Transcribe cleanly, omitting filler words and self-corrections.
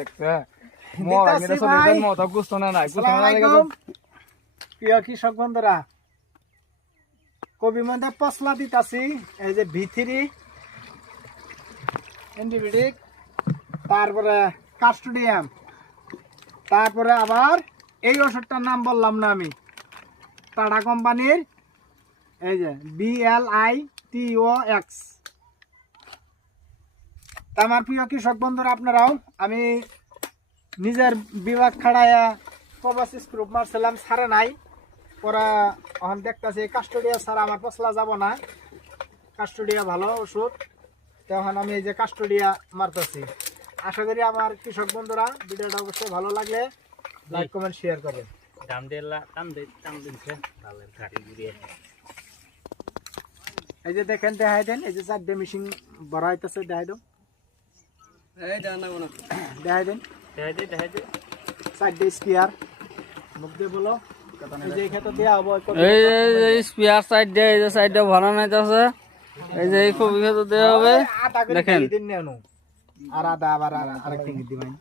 দেখছে মোরা গেলে সব মত গুস্ত না নাই গুস্ত না লাগে প্রিয় কৃষক বন্ধুরা কবি মধ্যে পশলা দিতাছি এই যে ভিথিরি অ্যান্টিবায়োটিক তারপরে কাস্টোডিয়াম তারপরে আবার এই ওষুধটার নাম বললাম না আমি টাটা কোম্পানির এই যে BLITOX আমার প্রিয় কৃষক বন্ধুরা আপনারাও আমি নিজের বিভাগ খাড়াইয়া প্রবাসী গ্রুপ মারছিলাম ছাড়ে নাই পরে এখন দেখতেছি কাস্টোডিয়া ছাড়া আমার পছলা যাব না কাস্টোডিয়া ভালো ওষুধ তখন আমি এই যে কাস্টোডিয়া মারতেছি আশা করি আমার কৃষক বন্ধুরা ভিডিওটা অবশ্যই ভালো লাগলে লাইক কমেন্ট শেয়ার করবেন এই যে দেখেন দেখাই দেন এই যে 4টে মেশিন বড় হইতেছে দেখাই দাও দেখাই দেন 4টে স্পিয়ার মুখ দিয়ে বলো এই যে এখানে দেয়া হবে এই স্পিয়ার সাইড দিয়ে এই যে সাইডে ভরা নাইতাছে এই যে এই খুব দেওয়া হবে আটা করে দিন নেনো আর আদা আবার আরেকটা দিবেন